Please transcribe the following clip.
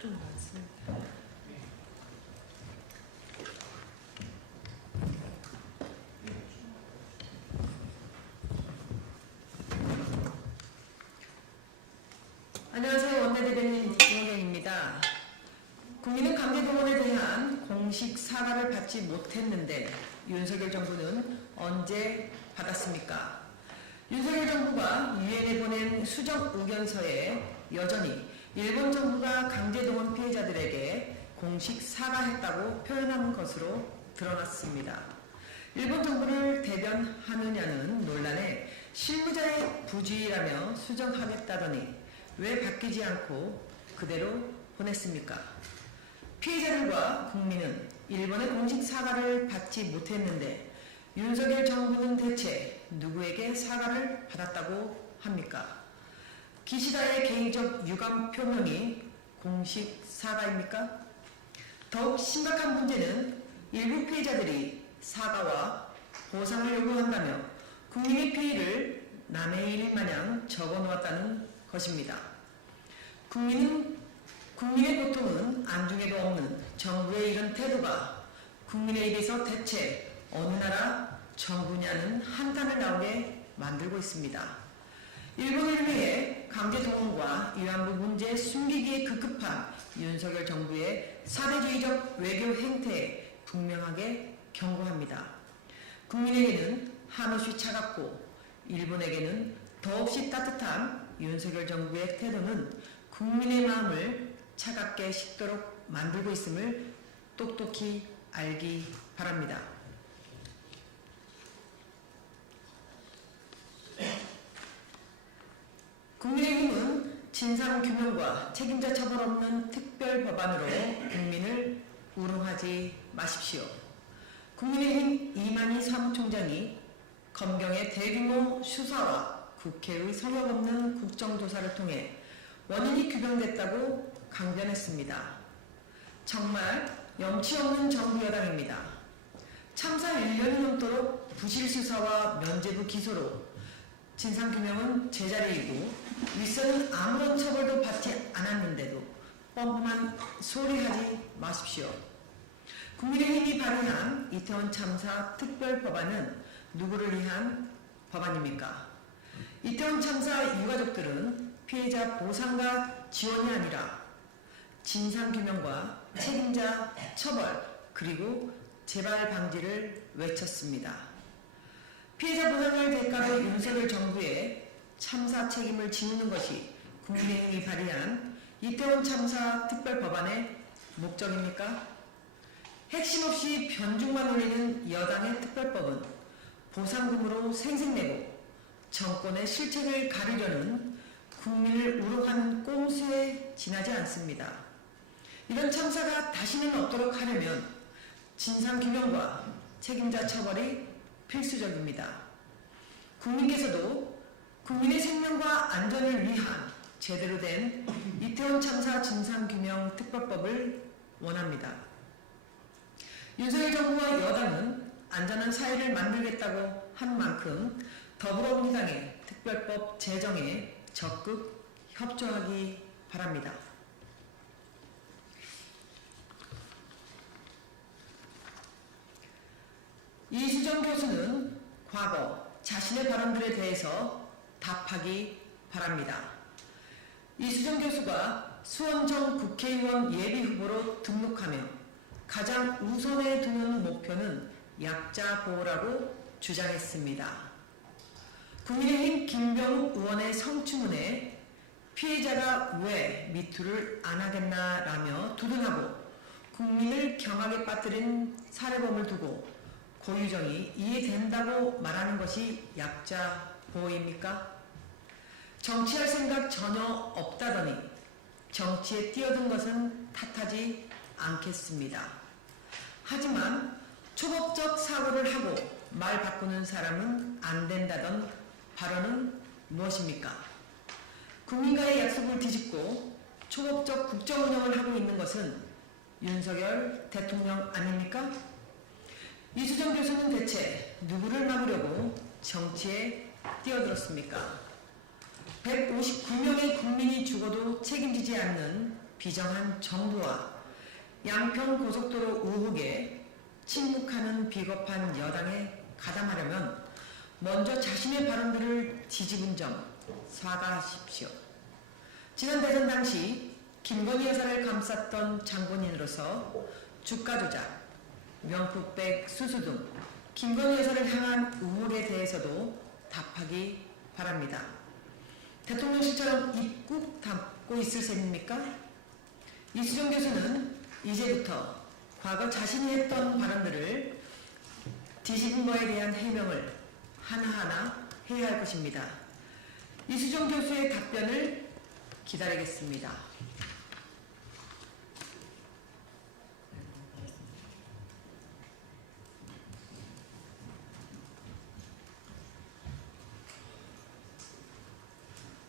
좀 많습니다. 안녕하세요. 원내대변인 이호경입니다. 국민은 강제동원에 대한 공식 사과를 받지 못했는데 윤석열 정부는 언제 받았습니까? 윤석열 정부가 유엔에 보낸 수정 의견서에 여전히 일본 정부가 강제동원 피해자들에게 공식 사과했다고 표현한 것으로 드러났습니다. 일본 정부를 대변하느냐는 논란에 실무자의 부주의라며 수정하겠다더니 왜 바뀌지 않고 그대로 보냈습니까? 피해자들과 국민은 일본의 공식 사과를 받지 못했는데 윤석열 정부는 대체 누구에게 사과를 받았다고 합니까? 기시다의 개인적 유감 표명이 공식 사과입니까? 더욱 심각한 문제는 일부 피해자들이 사과와 보상을 요구한다며 국민의 피해를 남의 일 마냥 적어놓았다는 것입니다. 국민의 고통은 안중에도 없는 정부의 이런 태도가 국민의 입에서 대체 어느 나라 정부냐는 한탄을 나오게 만들고 있습니다. 일본을 위해 강제동원과 위안부 문제 숨기기에 급급한 윤석열 정부의 사대주의적 외교 행태에 분명하게 경고합니다. 국민에게는 한없이 차갑고 일본에게는 더없이 따뜻한 윤석열 정부의 태도는 국민의 마음을 차갑게 식도록 만들고 있음을 똑똑히 알기 바랍니다. 국민의힘은 진상규명과 책임자 처벌 없는 특별법안으로 국민을 우롱하지 마십시오. 국민의힘 이만희 사무총장이 검경의 대규모 수사와 국회의 성역 없는 국정조사를 통해 원인이 규명됐다고 강변했습니다. 정말 염치 없는 정부 여당입니다. 참사 1년이 넘도록 부실수사와 면죄부 기소로 진상규명은 제자리이고 윗선은 아무런 처벌도 받지 않았는데도 뻔뻔한 소리하지 마십시오. 국민의힘이 발의한 이태원 참사 특별법안은 누구를 위한 법안입니까? 이태원 참사 유가족들은 피해자 보상과 지원이 아니라 진상규명과 책임자 처벌 그리고 재발 방지를 외쳤습니다. 피해자 보상을 대가로 윤석열 정부의 참사 책임을 지우는 것이 국민의힘이 발의한 이태원 참사 특별법안의 목적입니까? 핵심 없이 변죽만 올리는 여당의 특별법은 보상금으로 생색내고 정권의 실책을 가리려는 국민을 우롱하는 꼼수에 지나지 않습니다. 이런 참사가 다시는 없도록 하려면 진상규명과 책임자 처벌이 필수적입니다. 국민께서도 국민의 생명과 안전을 위한 제대로 된 이태원 참사 진상규명 특별법을 원합니다. 윤석열 정부와 여당은 안전한 사회를 만들겠다고 한 만큼 더불어민주당의 특별법 제정에 적극 협조하기 바랍니다. 이수정 교수는 과거 자신의 발언들에 대해서 답하기 바랍니다. 이수정 교수가 수원정 국회의원 예비후보로 등록하며 가장 우선에 두는 목표는 약자 보호라고 주장했습니다. 국민의힘 김병욱 의원의 성추문에 피해자가 왜 미투를 안 하겠나라며 두둔하고 국민을 경악에 빠뜨린 살해범을 두고 고유정이 이해된다고 말하는 것이 약자 보호입니까? 정치할 생각 전혀 없다더니 정치에 뛰어든 것은 탓하지 않겠습니다. 하지만 초법적 사고를 하고 말 바꾸는 사람은 안 된다던 발언은 무엇입니까? 국민과의 약속을 뒤집고 초법적 국정 운영을 하고 있는 것은 윤석열 대통령 아닙니까? 이수정 교수는 대체 누구를 막으려고 정치에 뛰어들었습니까? 159명의 국민이 죽어도 책임지지 않는 비정한 정부와 양평 고속도로 우혹에 침묵하는 비겁한 여당에 가담하려면 먼저 자신의 발언들을 뒤집은 점 사과하십시오. 지난 대선 당시 김건희 여사를 감쌌던 장본인으로서 주가 조작, 명품백 수수 등 김건희 여사를 향한 의혹에 대해서도 답하기 바랍니다. 대통령실처럼 입 꾹 닫고 있을 셈입니까? 이수정 교수는 이제부터 과거 자신이 했던 발언들을 뒤집은 거에 대한 해명을 하나하나 해야 할 것입니다. 이수정 교수의 답변을 기다리겠습니다.